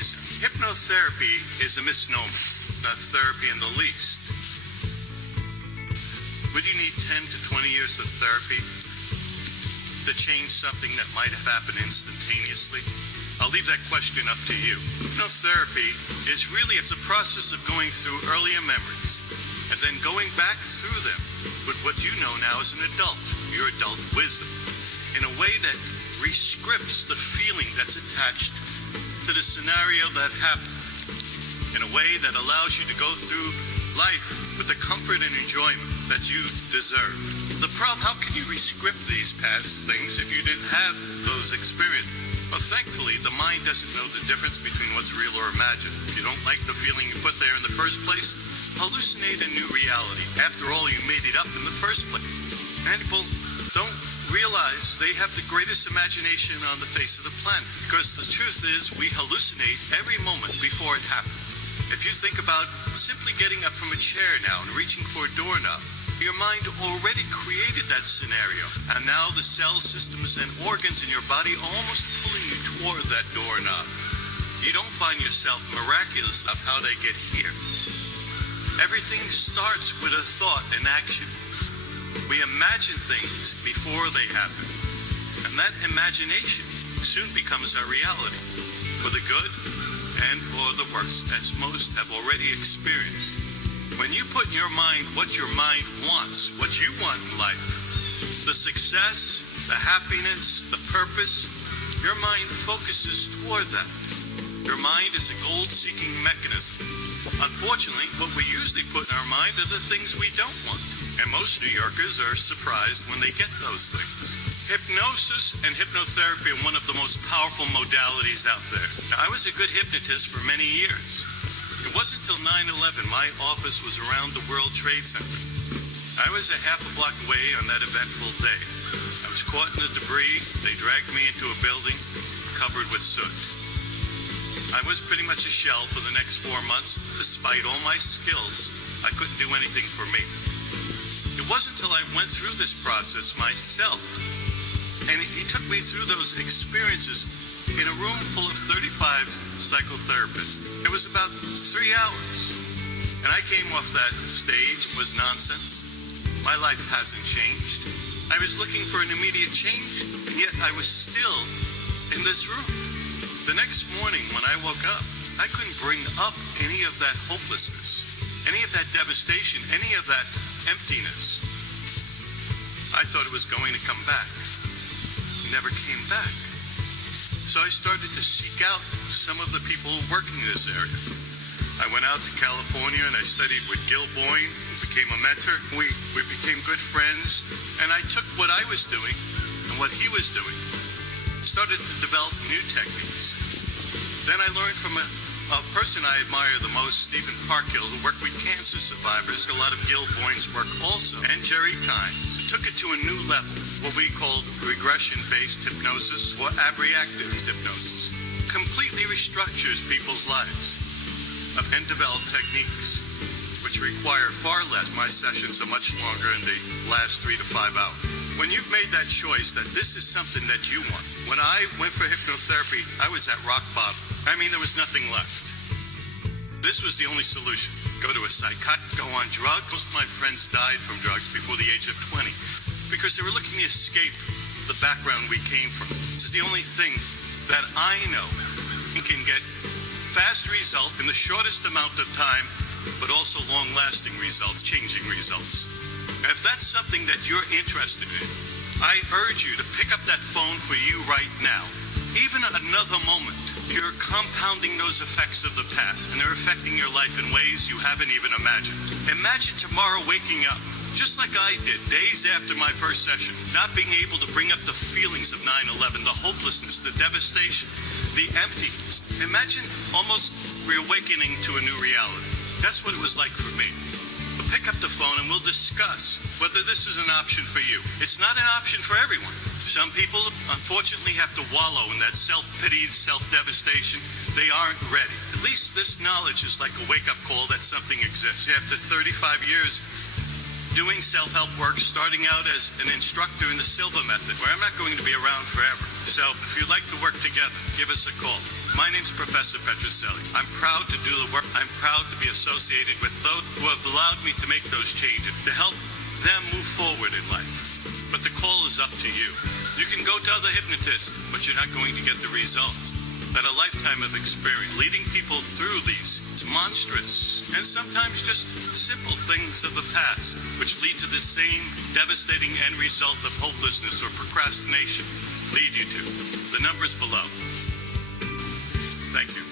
is hypnotherapy is a misnomer, not therapy in the least. Would you need 10 to 20 years of therapy to change something that might have happened instantaneously? I'll leave that question up to you. Hypnotherapy is really, it's a process of going through earlier memories and then going back through them with what you know now as an adult, your adult wisdom, in a way that rescripts the feeling that's attached to the scenario that happened, in a way that allows you to go through life with the comfort and enjoyment that you deserve. The problem, how can you rescript these past things if you didn't have those experiences? Well, thankfully, the mind doesn't know the difference between what's real or imagined. If you don't like the feeling you put there in the first place, hallucinate a new reality. After all, you made it up in the first place. And people don't realize they have the greatest imagination on the face of the planet. Because the truth is, we hallucinate every moment before it happens. If you think about simply getting up from a chair now and reaching for a doorknob, your mind already created that scenario. And now the cell systems and organs in your body are almost pulling you toward that doorknob. You don't find yourself miraculous of how they get here. Everything starts with a thought and action. We imagine things before they happen. And that imagination soon becomes our reality, for the good and for the worse, as most have already experienced. When you put in your mind what your mind wants, what you want in life, the success, the happiness, the purpose, your mind focuses toward that. Your mind is a goal-seeking mechanism. Unfortunately, what we usually put in our mind are the things we don't want. And most New Yorkers are surprised when they get those things. Hypnosis and hypnotherapy are one of the most powerful modalities out there. Now, I was a good hypnotist for many years. It wasn't until 9/11 my office was around the World Trade Center. I was a half a block away on that eventful day. I was caught in the debris. They dragged me into a building covered with soot. I was pretty much a shell for the next 4 months. Despite all my skills, I couldn't do anything for me. It wasn't until I went through this process myself, and he took me through those experiences in a room full of 35 psychotherapists. It was about 3 hours. And I came off that stage. It was nonsense. My life hasn't changed. I was looking for an immediate change, and yet I was still in this room. The next morning when I woke up, I couldn't bring up any of that hopelessness, any of that devastation, any of that emptiness. I thought it was going to come back. It never came back. So I started to seek out some of the people working in this area. I went out to California and I studied with Gil Boyne, who became a mentor. We became good friends, and I took what I was doing and what he was doing, started to develop new techniques. Then I learned from a person I admire the most, Stephen Parkhill, who worked with cancer survivors, a lot of Gil Boyne's work also, and Jerry Kynes. Took it to a new level, what we called regression-based hypnosis or abreactive hypnosis. Completely restructures people's lives and develop techniques which require far less. My sessions are much longer and they last 3 to 5 hours. When you've made that choice that this is something that you want, when I went for hypnotherapy, I was at rock bottom. I mean, there was nothing left. This was the only solution. Go to a psychiatrist, go on drugs. Most of my friends died from drugs before the age of 20 because they were looking to escape the background we came from. This is the only thing that I know can get fast results in the shortest amount of time, but also long-lasting results, changing results. Now, if that's something that you're interested in, I urge you to pick up that phone for you right now. Even another moment, you're compounding those effects of the past, and they're affecting your life in ways you haven't even imagined. Imagine tomorrow waking up, just like I did, days after my first session, not being able to bring up the feelings of 9/11, the hopelessness, the devastation, the emptiness. Imagine almost reawakening to a new reality. That's what it was like for me. But pick up the phone and we'll discuss whether this is an option for you. It's not an option for everyone. Some people, unfortunately, have to wallow in that self-pity, self-devastation. They aren't ready. At least this knowledge is like a wake-up call that something exists. After 35 years doing self-help work, starting out as an instructor in the Silva method, where I'm not going to be around forever. So if you'd like to work together, give us a call. My name's Professor Petroselli. I'm proud to do the work. I'm proud to be associated with those who have allowed me to make those changes to help them move forward in life. But the call is up to you. You can go to other hypnotists, but you're not going to get the results that a lifetime of experience leading people through these monstrous and sometimes just simple things of the past, which lead to the same devastating end result of hopelessness or procrastination, lead you to. The number's below. Thank you.